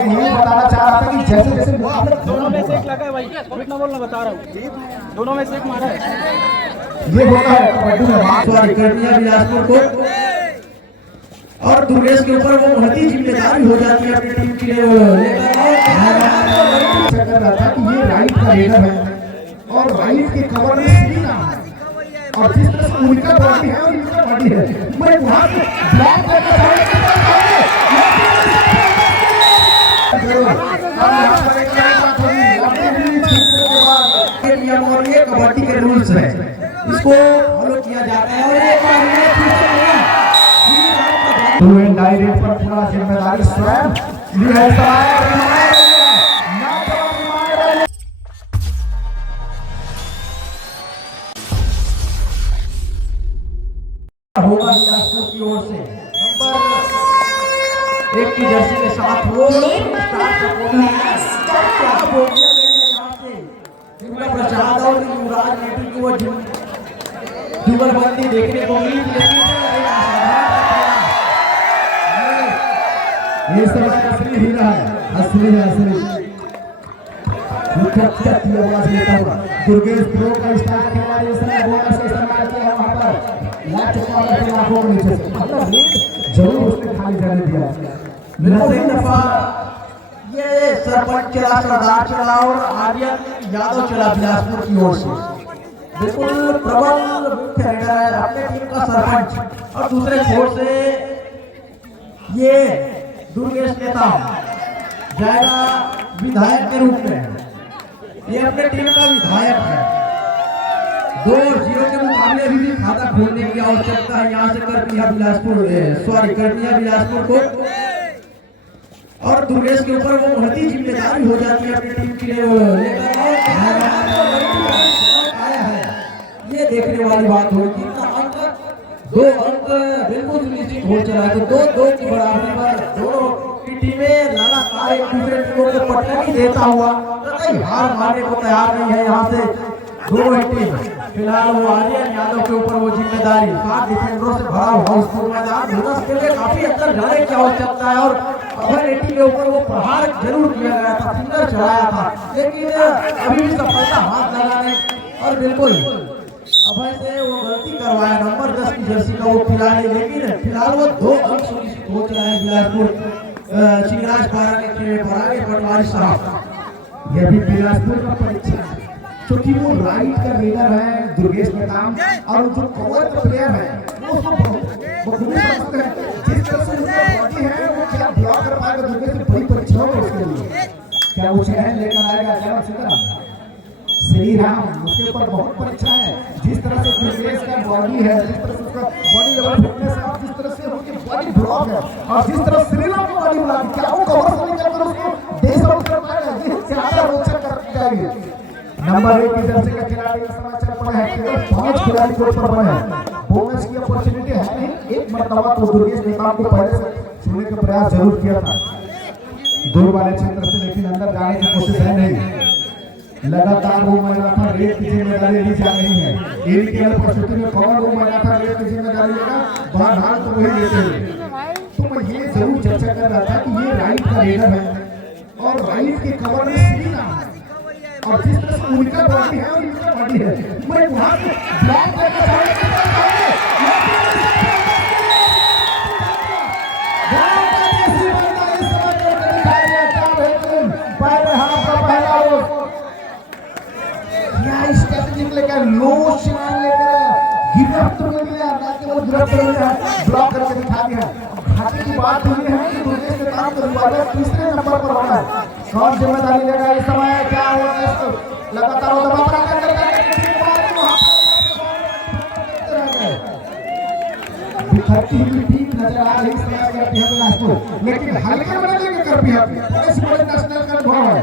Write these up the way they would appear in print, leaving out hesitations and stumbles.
यही बताना चाह रहा था कि जैसे जैसे दोनों में से एक लगा है भाई, झूठ ना बोलना, बता रहा हूँ, दोनों में से एक मारा है। ये होता है कबड्डी में सॉरी कर दिया बिलासपुर को, और दुर्गेश के ऊपर वो बहुत ही जिम्मेदारी हो जाती है अपनी टीम के लिए। कर रहा था कि ये राइट का रेडर है और राइट के कवर में सीधी नाम है, और जिस तरह से उनका बॉडी है और इनका बॉडी है, मैं वहां से ब्लॉक कबड्डी के रूल्स है, इसको फॉलो किया जाता है। और डायरेक्ट पर पूरा जिम्मेदारी स्वयं होगा बिलासपुर की ओर से नंबर 1 की जर्सी के साथ वो प्रसाद और युवराज नेटी की वो जुगलबंदी देखने को मिली, लेकिन ये सब असली हीरा है, असली है, असली दुर्गेश प्रो का स्टार खिलाड़ी बोनस इस्तेमाल किया वहां पर ला चुका है लाखों नीचे जरूर उसने खाली जाने दिया। बिल्कुल एक दफा ये सरपंच चला, सरदार चला और आर्यन यादव चला बिलासपुर की ओर से, बिल्कुल प्रबल खेलेगा है अपने टीम का सरपंच, और दूसरे छोर से ये दुर्गेश नेता जाएगा विधायक के रूप में, ये अपने टीम का विधायक है। 2-0 के मुकाबले अभी भी खाता खोलने की आवश्यकता है यहाँ से कर दिया बिलासपुर को, और दुर्गेश के ऊपर वो बहुत ही जिम्मेदारी हो जाती है अपनी टीम के लिए। आया है ये देखने वाली बात होगी, 2 अंक बिल्कुल सुनिश्चित हो चला है, तो 2-2 की बराबरी पर दोनों की टीमें लगातार एक दूसरे टीमों को पटखनी देता हुआ कतई हार मारने को तैयार नहीं है। यहाँ से दोनों ही टीम फिलहाल वो आर्यन यादव के ऊपर वो जिम्मेदारी 7 डिफेंडरों से भरा हाउसफुल मैदान ध्वस्त के लिए काफी अंदर जाने की आवश्यकता है, और अभय रेड्डी के ऊपर वो प्रहार जरूर किया गया था, फिंगर चढ़ाया था, लेकिन अभी भी सफलता हाथ लगाने और बिल्कुल अभय से वो गलती करवाया नंबर 10 की जर्सी का वो खिलाड़ी, लेकिन फिलहाल वो 2 अंक सुनिश्चित हो चला है बिलासपुर चिंगराज पारा के खेल पर आगे पटवारी साहब। ये भी बिलासपुर का परीक्षा है क्योंकि वो राइट का रेडर है दुर्गेश नेता, और जो कवर का प्लेयर है वो उसको बहुत है, जिस तरह से उसका बॉडी है वो क्या ब्लॉक कर पाएगा दुर्गेश की बड़ी परीक्षा है उसके लिए, क्या वो चैन लेकर आएगा क्या सीधा श्री राम, उसके ऊपर बहुत परीक्षा है। जिस तरह से दुर्गेश का बॉडी है, जिस तरह से उसका बॉडी लेवल फिटनेस है, जिस तरह से उसकी बॉडी ब्लॉक है, और जिस तरह श्री राम की बॉडी ब्लॉक है, क्या वो कवर से निकलकर उसको देश आउट कर पाएगा, ये ज्यादा रोचक कर जाएगी। नंबर 1 की जर्सी का खिलाड़ी का समाचार पड़ा है, केवल 5 खिलाड़ी को ऊपर बना है, बोनस की अपॉर्चुनिटी है नहीं, एक मर्तबा तो दुर्गेश नेता को पहले से छूने का प्रयास जरूर किया था दूर वाले क्षेत्र से, लेकिन अंदर जाने की कोशिश है नहीं। लगातार वो मैदान रेत की जिम्मेदारी ली जा रही है, इनके उपस्थिति में कौन वो मैदान रेत की जिम्मेदारी लेगा, बहरहाल तो वही लेते हैं। तो मैं ये जरूर चर्चा कर रहा था कि ये राइट का रेडर है और राइट के कवर में सीधी नाम है, और जिस तरह से उनका बॉडी है और इनका बॉडी है, मैं वहां से ब्लॉक ब्लॉक करके दिखा दिया। घाटी की बात हुई है कि दुर्गेश के काम करवाया तीसरे नंबर पर होना है, कौन जिम्मेदारी लेगा इस समय, क्या होगा लगातार वो दबाव बिखरती हुई टीम नजर आ रही है, लेकिन हल्के में लेके कर भी नेशनल का अनुभव है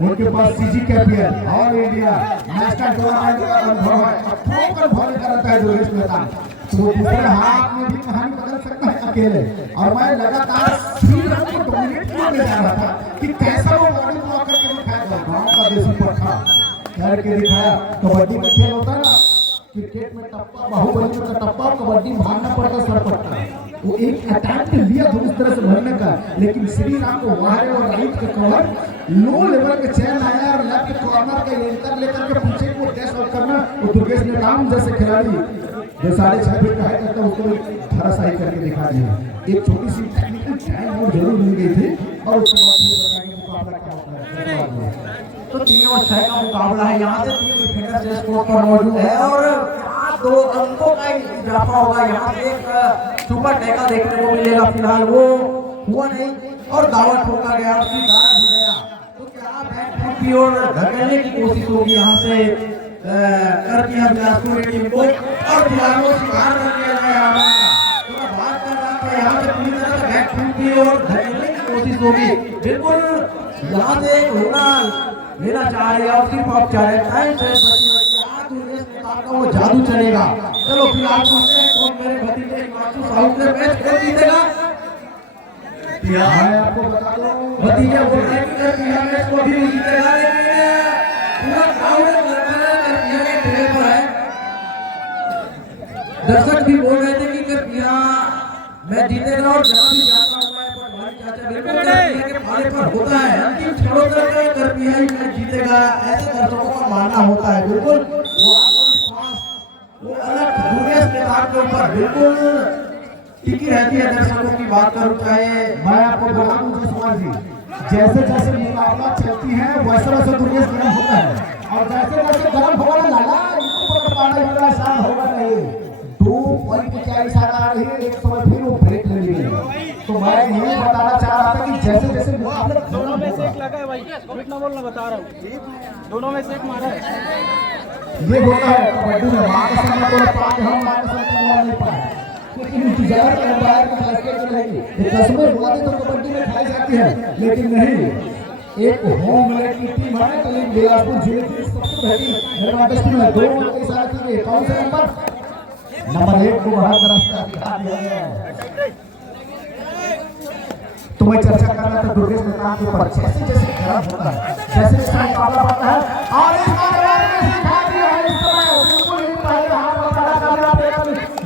उनके पास, सीजी कैपियर ऑल इंडिया नेशनल टूर्नामेंट का अनुभव है, प्रो का करता है दुर्गेश नेता, तो दूसरे हाथ में भी कहानी बदल सकता है अकेले। और मैं लगातार श्री राम को डोमिनेट करने जा रहा था कि कैसा वो बॉडी ब्लॉक करके दिखाएगा, गांव का देसी पट्टा करके दिखाया। कबड्डी का खेल होता है ना, क्रिकेट में टप्पा, बाहुबली में टप्पा, कबड्डी भागना पड़ता सरपट्टा, वो एक अटैक लिया था उस तरह से भरने का, लेकिन श्री राम को वारे और राइट का कवर लो लेवल के चैन आया और लेफ्ट कॉर्नर के एंकर लेकर के पीछे को डैश आउट करना। वो दुर्गेश नेताम जैसे खिलाड़ी जो 6.5 फीट का है तो उसको धराशायी करके दिखा दिया। एक छोटी सी टेक्निकल टाइम और जरूर मिल गई थी और उसके बाद फिर बताएंगे मुकाबला क्या होता है। तो 3 और 6 का मुकाबला है, यहाँ से 3 डिफेंडर इस कोर्ट पर मौजूद है और 2 अंकों का इजाफा होगा। यहाँ से एक सुपर टैकल देखने को मिलेगा, फिलहाल वो हुआ नहीं और दावा ठोका गया, उसकी गाना भी गया। तो क्या बैट फुट की ओर धकेलने की कोशिश होगी यहाँ से कर दिया बिलासपुर की टीम को और फिलहाल वो शिकार कर लिया गया। तो मैं बात कर रहा था यहाँ से पूरी तरह से बैट फुट की ओर धकेलने की कोशिश होगी। बिल्कुल यहाँ से होना लेना चाह रहे और सिर्फ आप चाह रहे टाइम से वो जादू चलेगा। चलो फिलहाल कौन मेरे भतीजे साहू से मैच कौन जीतेगा? मैं आपको बता दूं भतीजा बोल रहे हैं कि मैच को भी जीतेगा, लेकिन पूरा क्राउड पर है। दर्शक भी बोल रहे थे कि करपिया मैच जीतेगा और जहां भी जाता हूं मैं भाई चाचा बिल्कुल करपिया के पाले पर होता है, अंतिम क्षणों तक करपिया ही मैच जीतेगा, ऐसे दर्शकों का मानना होता है। बिल्कुल वो आत्मविश्वास वो अलग दुर्गेश नेताम के ऊपर बिल्कुल टिकी रहती है। दर्शकों की बात करूं चाहे मैं आपको बता दूं जसवाल जी, जैसे जैसे मुकाबला चलती है वैसे वैसे दुर्गेश गर्म होता है और जैसे जैसे गर्म होने लगा इनको पाने वाला आसान होगा नहीं। 2 पॉइंट की क्या इशारा आ रही है, एक समय फिर वो ब्रेक ले ली। तो मैं यही बताना चाह रहा था कि जैसे जैसे मुकाबला दोनों में से एक लगा है भाई, झूठ ना बोलना, बता रहा हूँ दोनों में से एक मारा है। ये होता है कबड्डी में, मां का समय तो पाए हम मां का समय नहीं पाए, लेकिन इंतजार का अंपायर का फैसले के रहेगी। ये कस्में बुलाते तो कबड्डी में खाई जाती है, लेकिन नहीं। एक होम की टीम है तो एक बिलासपुर जिले की सबसे बड़ी एडवांटेज टीम है। 2 अंक के साथ की गई, कौन सा नंबर 1 को बढ़ाकर रास्ता दिखा दिया गया है। तो मैं चर्चा कर रहा था दुर्गेश नेताम के ऊपर, जैसे जैसे खराब होता है जैसे जैसे मुकाबला बढ़ता है और इस बार सिखा दिया है। इस समय बिल्कुल ही पहले हाथ बता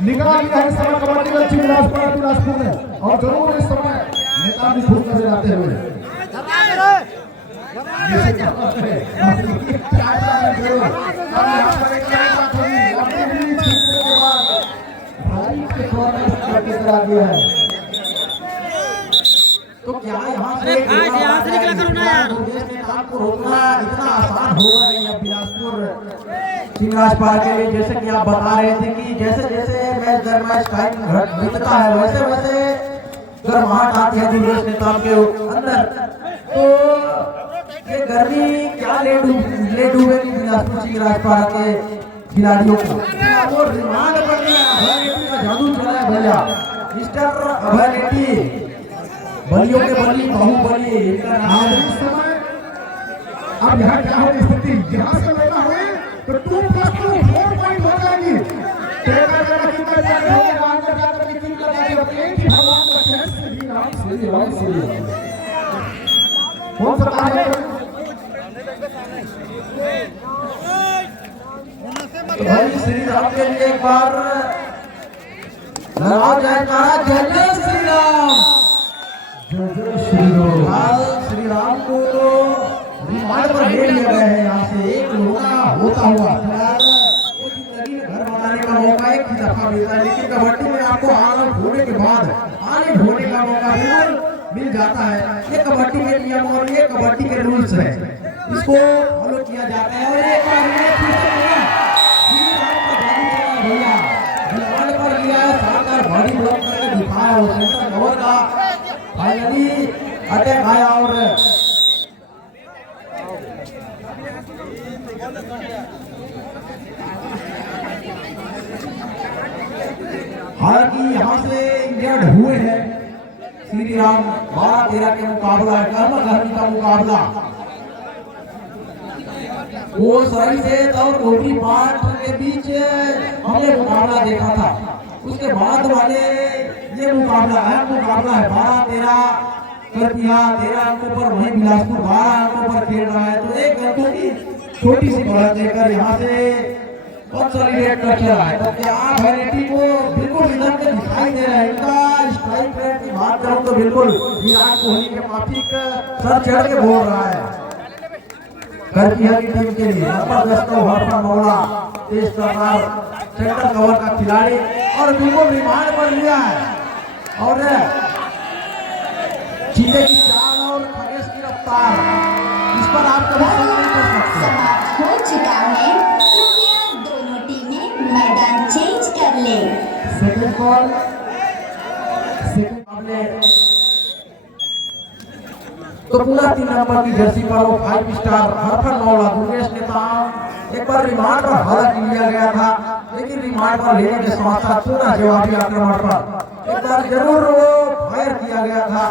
निकाल दिया है इस समय कबड्डी में बिलासपुर में और जरूर इस समय नेताम भी खुश नजर आते हुए। तो क्या यहाँ से निकला करो यार, दुर्गेश नेताम को रोकना इतना आसान होगा नहीं। अब बिलासपुर सिंगराज पार्क के लिए जैसे कि आप बता रहे थे कि जैसे जैसे मैच दर मैच टाइम बीतता है वैसे वैसे गर्माहट आती है दुर्गेश नेताम के अंदर। तो ये गर्मी क्या ले डूबेगी बिलासपुर सिंगराज पार्क के खिलाड़ियों को। वो रिमांड पर अभय रेड्डी का जादू चला है भैया, मिस्टर अभय रेड्डी बलियों के बली बाहुबली इनका नाम है। इस समय अब यहाँ क्या होगी स्थिति, यहाँ से लेना हुए तो 2+2 4 पॉइंट हो जाएगी। कौन सा तो भाई श्री राम के लिए एक बार लगाओ जयकारा, जय जय श्री राम। श्री राम को रिमांड पर ले लिया गया है। यहाँ से एक लोना होता हुआ जिंदगी में घर बनाने का मौका एक ही दफा मिलता है, लेकिन कबड्डी में आपको आना होने के बाद आने होने का मौका बिल्कुल मिल जाता है। ये कबड्डी के नियम और ये कबड्डी के रूल्स है, इसको फॉलो किया जाता है। और एक बार भैया रिमांड पर लिया है, शानदार बॉडी ब्लॉक करके दिखाया वो सेंटर कवर का फाइनली अटैक आया। और हालांकि यहाँ से इंजर्ड हुए हैं श्री राम। 12-13 के मुकाबला है, गर्मी का मुकाबला वो सही से और कोहली पार्ट के बीच हमने मुकाबला देखा था। उसके बाद वाले ये मुकाबला अहम मुकाबला है। 12-13 करपिया 13 अंकों पर, वहीं बिलासपुर 12 अंकों पर खेल रहा है। तो एक अंकों की छोटी सी बढ़त लेकर यहाँ से कंसोलिडेट कर चला है। तो क्या वैरायटी को बिल्कुल इधर के दिखाई दे रहा है, इनका बात करूं तो बिल्कुल विराट कोहली के माफिक सर चढ़ के बोल रहा है करकिया की टीम के लिए जबरदस्त हरफा मौला तेज तर्रार सेंटर कवर का खिलाड़ी और बिल्कुल रिमांड पर लिया है और चीते की चाल और खगेश की रफ्तार इस पर आप कभी समझ नहीं कर सकते। समाप्त हो चुका है, कृपया दोनों टीमें मैदान चेंज कर ले। सेकंड कॉल, सेकंड हमने तो पूरा 3 नंबर की जर्सी पर वो 5 स्टार हरफन मौला दुर्गेश नेताम एक बार रिमांड पर हालांकि लिया गया था, लेकिन रिमांड पर लेने के साथ साथ पूरा जवाबी आक्रमण पर एक बार जरूर वो फायर किया गया था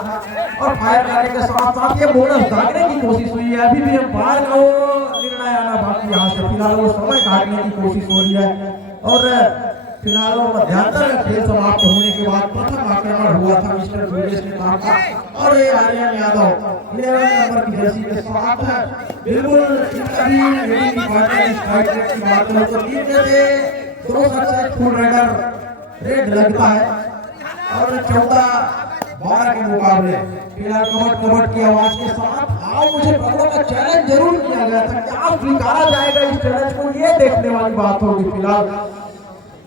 और फायर करने के साथ साथ ये बोनस दागने की कोशिश हुई है। अभी भी अंपायर का वो निर्णय आना बाकी यहाँ से फिलहाल वो समय काटने की कोशिश हो रही है और फिलहाल वो मध्यांतर का खेल समाप्त होने के बाद प्रथम आक्रमण हुआ था मिस्टर दुर्गेश नेताम का और ये आर्यन यादव 11 नंबर की जर्सी के साथ है। बिल्कुल इनका भी रेडिंग की बात है, स्ट्राइक रेट की बात है तो 3 में से 2 सक्सेसफुल राइडर रेड लगता है और 14-12 के मुकाबले फिलहाल कमट की आवाज के साथ आओ मुझे पकड़ो का चैलेंज जरूर किया गया था। क्या स्वीकारा जाएगा इस चैलेंज को, ये देखने वाली बात होगी। फिलहाल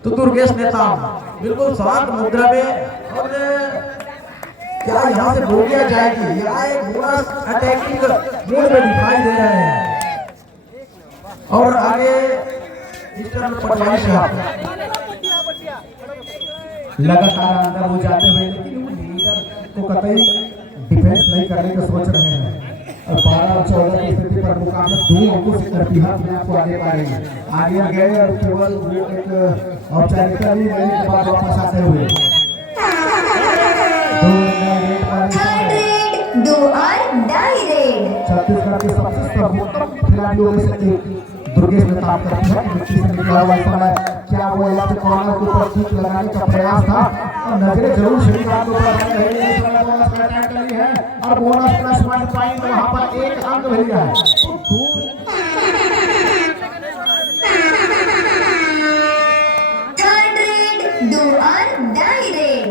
तो दुर्गेश नेताम बिल्कुल शांत मुद्रा में और क्या यहाँ से बोलिया जाएगी, यहाँ एक बोनस अटैकिंग मूड में दिखाई दे रहे हैं और आगे मिस्टर पटवारी साहब लगातार अंदर हो जाते हुए, लेकिन वो लीडर को कतई डिफेंस नहीं करने का सोच रहे हैं और 12 और 14 की स्थिति पर मुकाबला 2 अंकों से करती है अपने आप को आगे पाएंगे। आगे गए और केवल वो एक औपचारिकता ही लेने के बाद वापस आते हुए थर्ड रेड, डू और डाई रेड। छत्तीसगढ़ के सबसे सर्वोत्तम खिलाड़ियों में से एक दुर्गेश नेताम करती है। मिट्टी से निकला हुआ समय क्या वो इलाके कॉर्नर के ऊपर किक लगाने का प्रयास था और नजरें जरूर श्रीकांत ऊपर बनी रही है। बोनस अटैक करी है और बोनस प्लस 1 पॉइंट वहां पर 1 अंक मिल है। थर्ड रेड, डू और डाई रेड।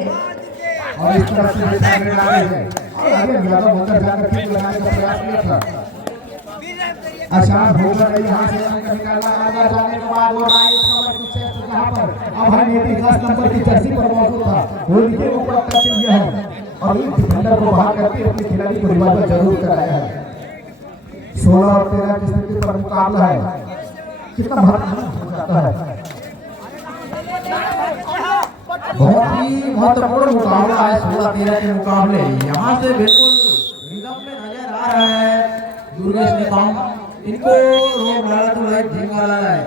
और इस तरफ से रेड आ रही है और आगे यादव अंदर जाकर किक लगाने का प्रयास किया था। आसान होकर नहीं यहाँ से अंक निकाला। आगे जाने के बाद वो राइट कवर की चेस्ट जहाँ पर अब हमें 10 नंबर की जर्सी पर मौजूद था वो नीचे ऊपर टच किया है और एक डिफेंडर को बाहर करके अपने खिलाड़ी को रिवाइवल जरूर कराया है। 16 और 13 की स्थिति पर मुकाबला है, कितना महत्वपूर्ण हो जाता है। बहुत ही महत्वपूर्ण मुकाबला है 16-13 के मुकाबले। यहाँ से बिल्कुल रिदम में नजर आ रहा है दुर्गेश नेताम, इनको रोक डाला तो लाइट धीमा वाला है,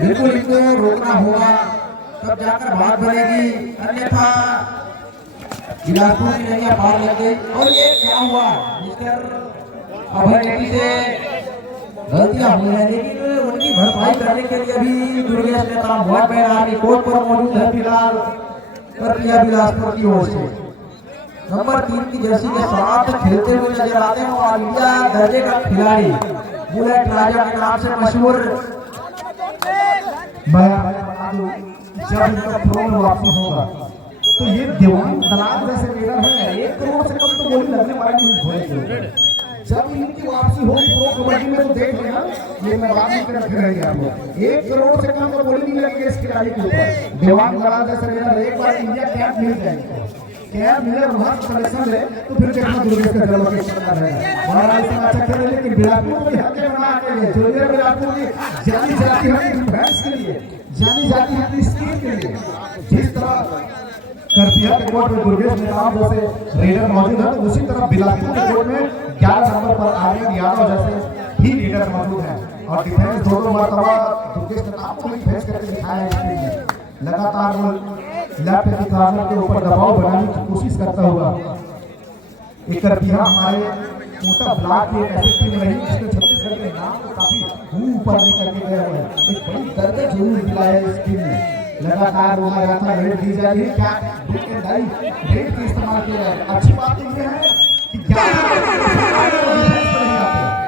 बिल्कुल इनको रोकना होगा तब जाकर बात बनेगी, अन्यथा बिलासपुर की नैया पार लग गई। और ये क्या हुआ मिस्टर अभय रेड्डी से गलतियां हुई है, लेकिन उनकी भरपाई करने के लिए भी Durgesh Netam white ban army court पर मौजूद है फिलहाल करकिया बिलासपुर की ओर से। नंबर 3 की जर्सी के साथ खेलते हुए नजर आते हैं और इंडिया दर्जे का खिलाड़ी बुलेट राजा के नाम से मशहूर। जब इनका प्रोन वापसी होगा तो ये देवान दलाल जैसे लीडर है, 1 करोड़ से कम तो बोली लगने वाली नहीं घोड़े। जब इनकी वापसी होगी प्रो कबड्डी में तो देख लेना, ये मैं बात नहीं कर रही है आप 1 करोड़ से कम तो बोली नहीं लगेगी इस खिलाड़ी के ऊपर। देवान दलाल जैसे लीडर एक बार इंडिया कैप मिल जाएगा, कैप मिले वहां सिलेक्शन ले तो फिर देखना दुर्गेश का जन्म के करना रहेगा। और ऐसा अच्छा खेले, लेकिन बिलासपुर की हत्या बना के लिए जूनियर बिलासपुर की जानी जाती है डिफेंस के लिए, जानी जाती है अपनी स्किल के लिए। जिस तरह करपिया के कोर्ट में दुर्गेश नेताम जैसे रेडर मौजूद है, तो उसी तरह बिलासपुर के कोर्ट में 11 नंबर पर आर्यन यादव जैसे ही लीडर मौजूद है और डिफेंस 2 मरतबा दुर्गेश नेताम को भी फेस करके दिखाया है इसके लिए। लगातार वो लेफ्ट की कॉर्नर के ऊपर दबाव बनाने की कोशिश करता हुआ एक करपिया हमारे मोटा ब्लॉक की ऐसी टीम रही जिसने छत्तीसगढ़ के नाम को काफी ऊपर लेकर के गया है। एक बड़ी दर्द जरूर दिलाया है इस टीम ने। लगातार वो लगातार रेड दी जा रही है, क्या रेड की इस्तेमाल किया जाए। अच्छी बात ये है कि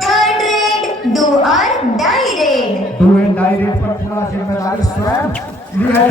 थर्ड रेड, डू और die raid. Do and die raid पर पूरा जिम्मेदारी स्वयं ली है।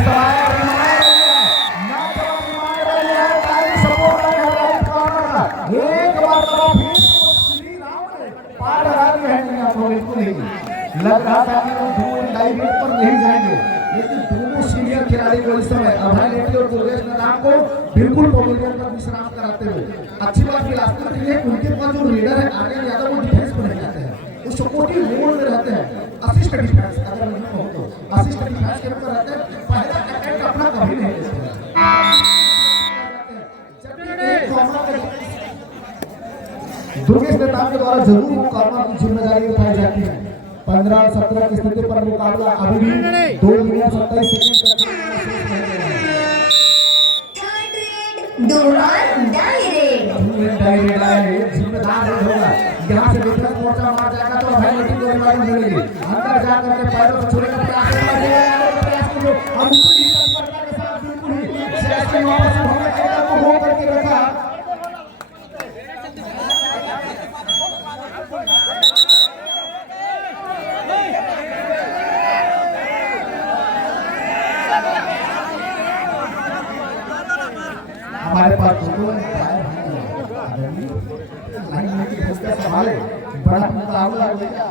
रहेगी। लग रहा था कि वो दूर लाइव वेट पर नहीं जाएंगे, लेकिन दोनों सीनियर खिलाड़ी को इस समय अभय नेटी और दुर्गेश नाम को बिल्कुल पवेलियन पर विश्राम कराते हुए, अच्छी बात बिलासपुर के लिए उनके पास जो लीडर है आर्यन यादव वो डिफेंस पर नहीं जाते हैं, वो सपोर्टिव रोल में रहते हैं, असिस्ट डिफेंस अगर नहीं हो तो असिस्ट डिफेंस के ऊपर रहते हैं, पहला अटैक अपना कभी नहीं लेते हैं। दुर्गेश नेता के द्वारा जरूर मुकाबला की जिम्मेदारी उठाई जाती है। 15-17 की स्थिति पर मुकाबला अभी भी 2 मिनट 27 सेकंड डू और डाई रेड। जिम्मेदार होगा, यहाँ से डिफेंस मोर्चा मार जाएगा तो अभय नेटी को रिवाइव मिलेगी, अंदर जाकर के पैरों से छुड़े का प्रयास करेगा, हम पूरी तत्परता के साथ बिल्कुल ही जैसे वापस हो करके रखा। हमारे पास संभाले बड़ा मुकाबला होगा।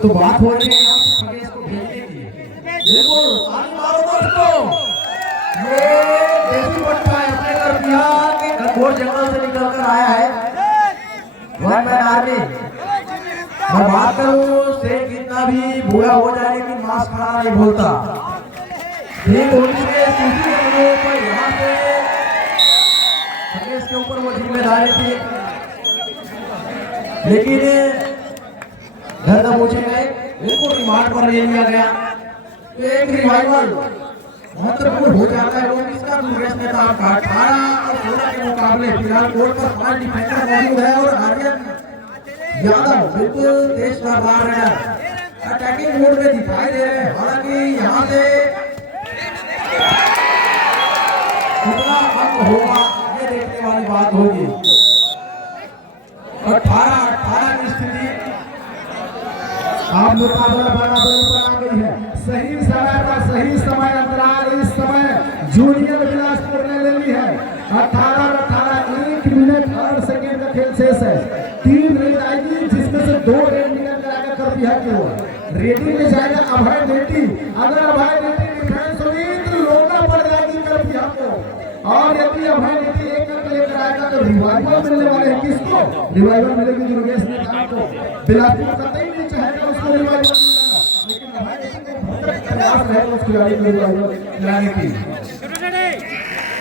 तो बात हो रही है प्रदेश को भेजने की, बिल्कुल आगे मारो दोस्तों, ये देसी बच्चा है अपने घर बिहार के घनघोर जंगल से निकल कर आया है, वन मैन आर्मी। मैं बात करूं से कितना भी बुरा हो जाए लेकिन मांस खाना नहीं भूलता। ठीक होने के दूसरी जगहों पर यहाँ से प्रदेश के ऊपर वो जिम्मेदारी थी, लेकिन घर का पूछे गए बिल्कुल रिमांड पर ले लिया गया। एक रिवाइवल महत्वपूर्ण हो जाता है, वो इसका दुर्गेश नेता का 18 और 16 के मुकाबले फिलहाल कोर्ट पर 5 डिफेंडर मौजूद है और आर्यन यादव बिल्कुल तेज रफ्तार रेडर अटैकिंग मोड में दिखाई दे रहे हैं। हालांकि यहाँ से कितना अंक होगा ये देखने वाली बात होगी। 18-18 की स्थिति आप मुकाबला बराबरी पर आ गई है। सही समय पर सही समय अंतराल इस समय जूनियर बिलासपुर ने ले ली है। 18-18 1 मिनट 8 सेकंड का खेल शेष है। 3 रेड आएगी जिसमें से 2 रेड निकल कर आएगा कर दिया की ओर। रेडी में जाएगा अभय नेटी, अगर अभय नेटी डिफेंस हुई तो लोना पड़ जाएगी कर दिया को, और यदि अभय नेटी एक अंक लेकर आएगा तो रिवाइवल मिलने वाले हैं। किसको रिवाइवल मिलेगी? दुर्गेश नेता को। बिलासपुर कतई नहीं चाहेगा उसको रिवाइवल मिलेगा, लेकिन अभय नेटी को प्रयास रहेगा उसकी गाड़ी में रिवाइवल लाने की।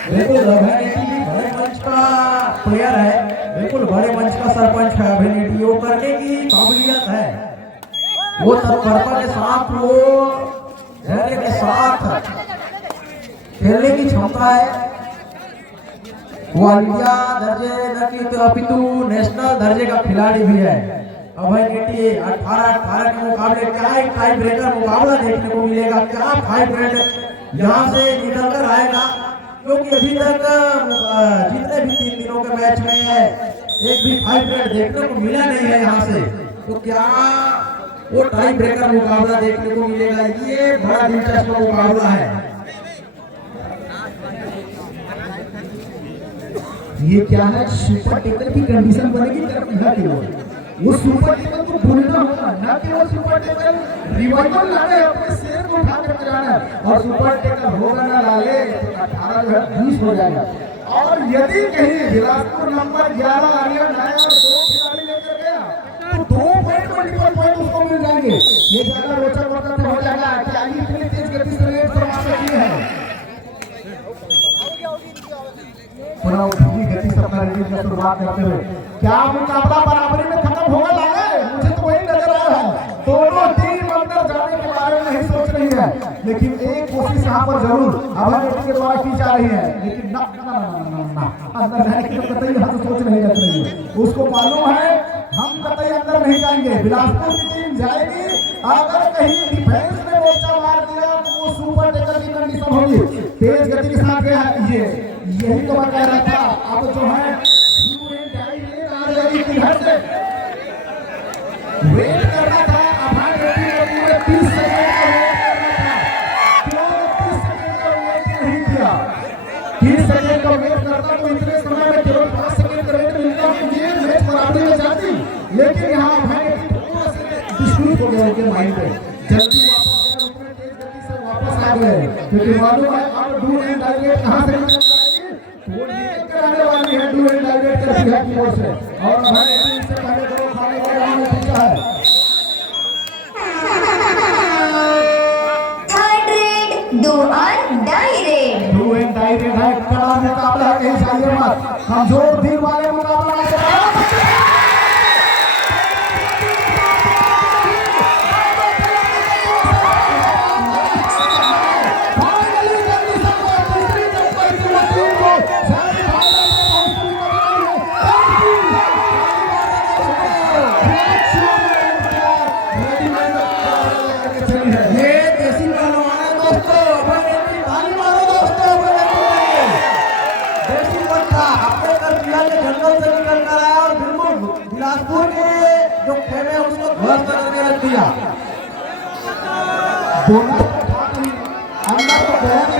बिल्कुल अभय नेटी भी बड़े मंच का प्लेयर है, बिल्कुल बड़े मंच का सरपंच है अभय नेटी, वो करने की काबिलियत है, वो तत्परता के साथ, वो धैर्य के साथ खेलने की क्षमता है। वो इंडिया दर्जे अपितु नेशनल दर्जे का खिलाड़ी भी है अभय नेटी। 18-18 के मुकाबले क्या एक टाई ब्रेकर मुकाबला देखने को मिलेगा, क्या 5 रेड यहाँ से निकल कर आएगा, क्योंकि अभी तक जितने भी 3 दिनों के मैच में एक भी 5 रेड देखने को मिला नहीं है यहाँ से, तो क्या वो टाई ब्रेकर मुकाबला देखने को मिलेगा? ये बड़ा दिलचस्प मुकाबला है। ये क्या है? सुपर टेकर की कंडीशन बनेगी ना केवल वो सुपर टेकर को भूलना होगा, ना केवल सुपर टेकर रिवाइवल लाने अपने शेर को उठा कर जाना है, और सुपर टेकर होगा ना लाले तो 18 जो है 20 हो जाएगा। और यदि कहीं बिलासपुर नंबर 11 आर्यन आया और 2 खिलाड़ी लेकर गया तो 2 पॉइंट उसको मिल जाएंगे। ये ज्यादा रोचक वक्त हो जाएगा कि आगे इतनी तेज गति से रेड पर आ सकती है। गति से अपना रेडिंग की शुरुआत करते हुए क्या मुकाबला बराबरी में खत्म होगा लागे? मुझे तो वही नजर आ रहा है। दोनों टीम अंदर जाने के बारे में नहीं सोच रही है, लेकिन एक कोशिश यहाँ पर जरूर अभय नेटी के द्वारा की जा रही है, लेकिन ना अंदर जाने की कतई यहाँ से सोच नहीं रख रही है। उसको मालूम है हम कतई अंदर नहीं जाएंगे, बिलासपुर की टीम जाएगी। अगर कहीं डिफेंस में मोर्चा मार दिया तो वो सुपर टेकर की कंडीशन होगी, तेज गति के साथ ये यही तो मैं कह रहा था। अब जो है इधर से वेट करना था, अभय नेटी को पूरे 30 सेकंड का वेट करना था, क्यों 30 सेकंड का वेट नहीं किया? 30 सेकंड का वेट करता तो इतने समय में केवल 5 सेकंड का वेट मिलता तो ये मैच बराबरी में जाती। लेकिन यहाँ भाई थोड़ा सा डिस्प्यूट हो गया उनके माइंड में, जल्दी वापस गए, उतने तेज गति से वापस आ गए, क्योंकि मालूम है अब डू एंड डाइवेट कहाँ से निकल जाएगी, वो निकल कर आने वाली है डू एंड डाइवेट कर बिहार की ओर से। और भाई इससे पहले दो खाने का नाम पूछा है थर्ड रेड डू और डाई रेड। डू एंड डाइवेट है, कड़ा मुकाबला है, कहीं जाइए मत, कमजोर दिल वाले मुकाबला बिलासपुर के जो खेमे उसको ध्वस्त करके रख दिया। बोनस अंदर तो गया